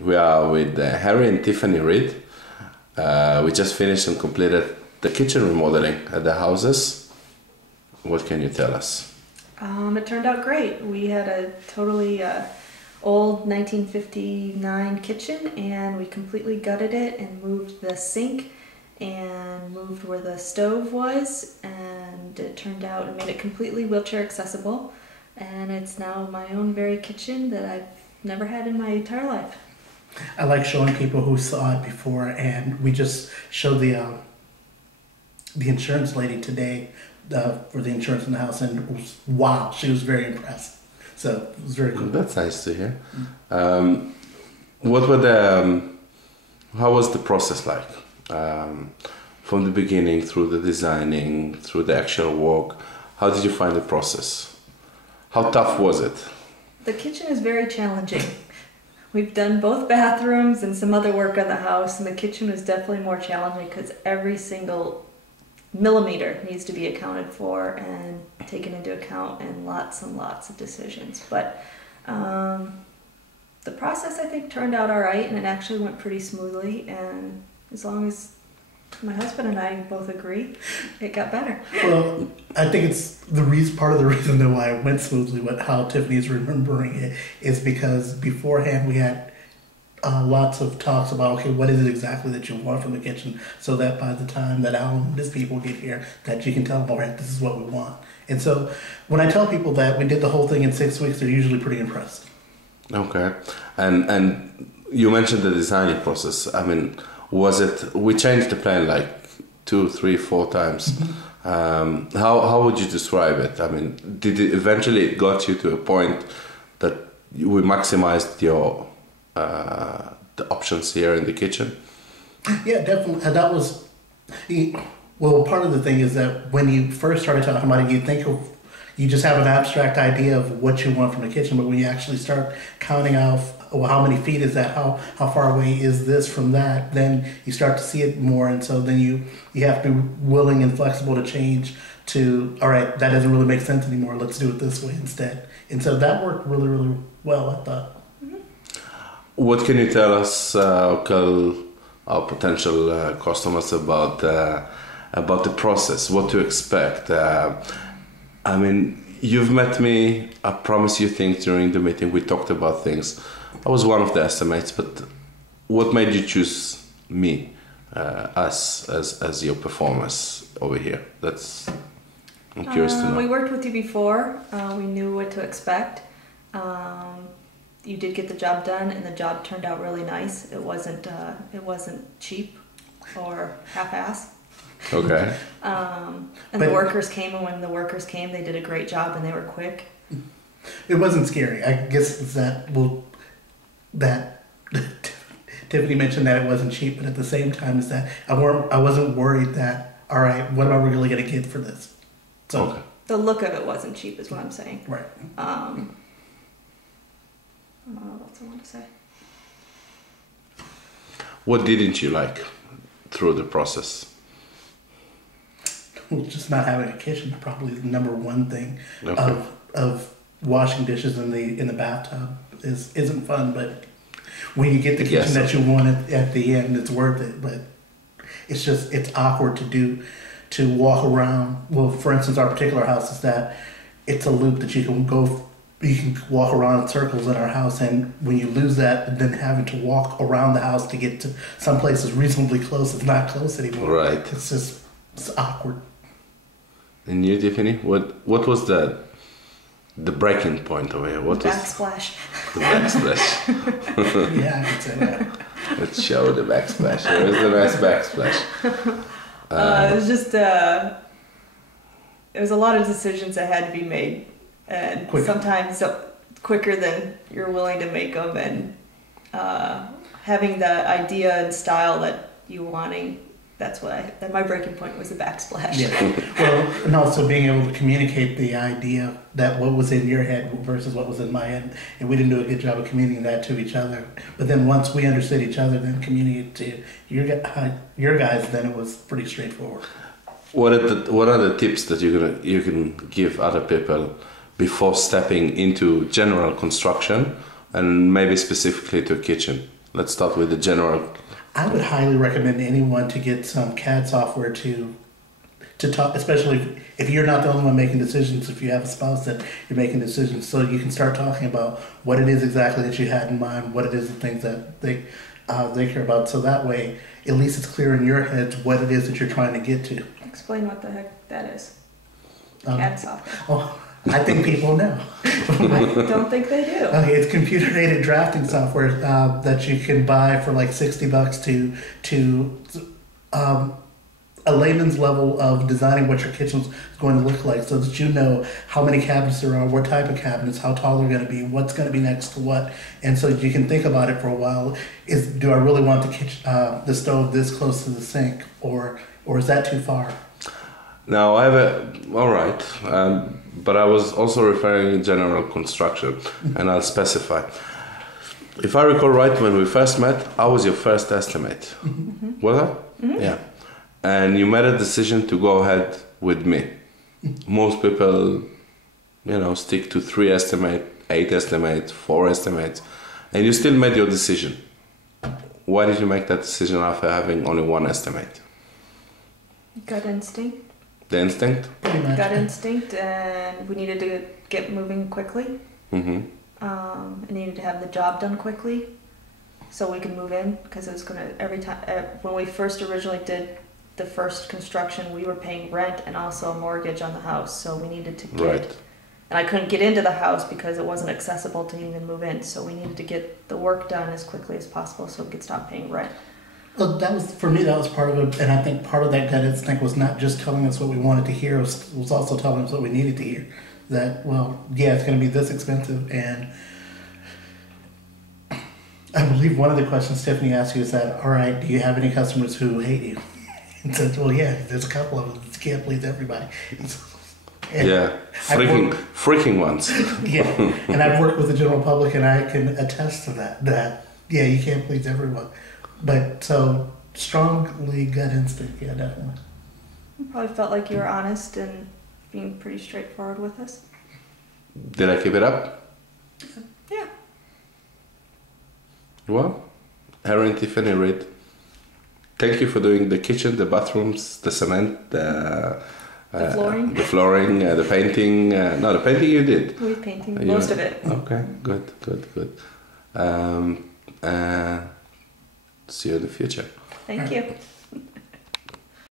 We are with Harry and Tiffany Reed. We just finished and completed the kitchen remodeling at the houses. What can you tell us? It turned out great. We had a totally old 1959 kitchen, and we completely gutted it and moved the sink and moved where the stove was, and it turned out and made it completely wheelchair accessible, and it's now my own very kitchen that I've never had in my entire life. I like showing people who saw it before, and we just showed the insurance lady today for the insurance in the house, and it was, wow, she was very impressed. So it was very cool. That's nice to hear. What were how was the process like? From the beginning through the designing, through the actual work, how did you find the process? How tough was it? The kitchen is very challenging. We've done both bathrooms and some other work on the house, and the kitchen was definitely more challenging because every single millimeter needs to be accounted for and taken into account, and lots of decisions. But the process, I think, turned out all right, and it actually went pretty smoothly, and as long as my husband and I both agree, it got better. Well, I think it's part of the reason that why it went smoothly, how Tiffany's remembering it, is because beforehand we had lots of talks about, okay, what is it exactly that you want from the kitchen, so that by the time that Alan and his people get here, that you can tell them, all right, this is what we want. And so when I tell people that we did the whole thing in 6 weeks, they're usually pretty impressed. Okay. And you mentioned the designing process. I mean, we changed the plan like 2, 3, 4 times. Mm-hmm. How would you describe it? I mean, did it eventually got you to a point that we maximized your the options here in the kitchen? Yeah, definitely. And that was, well, part of the thing is that when you first started talking about it, you just have an abstract idea of what you want from the kitchen, but when you actually start counting out, well, how many feet is that? How far away is this from that? Then you start to see it more, and so then you have to be willing and flexible to change to, all right, that doesn't really make sense anymore. Let's do it this way instead. And so that worked really, really well, I thought. What can you tell us, tell our potential customers about the process? What to expect? I mean, you've met me. I promise you things during the meeting. We talked about things. I was one of the estimates, but what made you choose me, us, as your performers over here? I'm curious to know. We worked with you before. We knew what to expect. You did get the job done, and the job turned out really nice. It wasn't cheap or half-ass. Okay. The workers came, and when the workers came, they did a great job, and they were quick. It wasn't scary. I guess it's that Tiffany mentioned that it wasn't cheap, but at the same time, is that I wasn't worried that, all right, what am I really going to get for this? So okay. The look of it wasn't cheap, is what I'm saying. Right. I don't know what else I want to say. What didn't you like through the process? Well, just not having a kitchen probably is the number one thing. Okay. Of washing dishes in the bathtub isn't fun, but when you get the kitchen that you want at the end, it's worth it. But it's awkward to walk around. Well, for instance, our particular house is that it's a loop that you can walk around in circles in our house, and when you lose that, then having to walk around the house to get to some places reasonably close, it's not close anymore. Right. It's awkward. And you, Tiffany, what was the breaking point over here? Backsplash. The backsplash. Yeah, I could say that. Let's show the backsplash. Where's the nice backsplash? It was just it was a lot of decisions that had to be made, and sometimes quicker than you're willing to make them, and having the idea and style that you wanting. That's that my breaking point was the backsplash. Yeah. Well, and also being able to communicate the idea that what was in your head versus what was in my head, and we didn't do a good job of communicating that to each other. But then once we understood each other, then communicate to your guys, then it was pretty straightforward. What are the tips that you can give other people before stepping into general construction, and maybe specifically to a kitchen? Let's start with the general. I would highly recommend anyone to get some CAD software to talk, especially if you're not the only one making decisions, if you have a spouse that you're making decisions, so you can start talking about what it is exactly that you had in mind, what it is the things that they care about, so that way at least it's clear in your heads what it is that you're trying to get to. Explain what the heck that is. Um, CAD software. Oh, I think people know. I don't think they do. Okay, it's computer-aided drafting software that you can buy for like $60 to a layman's level of designing what your kitchen's going to look like, so that you know how many cabinets there are, what type of cabinets, how tall they're going to be, what's going to be next to what, and so you can think about it for a while. Do I really want the stove this close to the sink, or is that too far? Now I have all right, but I was also referring in general construction, and I'll specify. If I recall right, when we first met, I was your first estimate. Mm-hmm. Was I? Mm-hmm. Yeah. And you made a decision to go ahead with me. Most people, stick to 3 estimates, 8 estimates, 4 estimates, and you still made your decision. Why did you make that decision after having only 1 estimate? Gut instinct. The instinct? Pretty much. Gut instinct, and we needed to get moving quickly. Mm-hmm. I needed to have the job done quickly, so we could move in, because it was gonna every time when we first originally did the first construction, we were paying rent and also a mortgage on the house, so we needed to get. Right. And I couldn't get into the house because it wasn't accessible to even move in, so we needed to get the work done as quickly as possible so we could stop paying rent. Well, that was, for me, that was part of it, and I think part of that gut instinct was not just telling us what we wanted to hear, it was also telling us what we needed to hear. That, well, yeah, it's going to be this expensive, and I believe one of the questions Tiffany asked you is that, all right, do you have any customers who hate you? And said, well, yeah, there's a couple of them. You can't please everybody. And Yeah, freaking ones. Yeah, and I've worked with the general public, and I can attest to that, yeah, you can't please everyone. But so, strongly gut instinct, yeah, definitely. You probably felt like you were honest and being pretty straightforward with us. Did I keep it up? Yeah. Well, Harry and Tiffany Reid, thank you for doing the kitchen, the bathrooms, the cement, the flooring, the painting. No, the painting you did. We painting most of it. Okay, good. See you in the future. Thank you.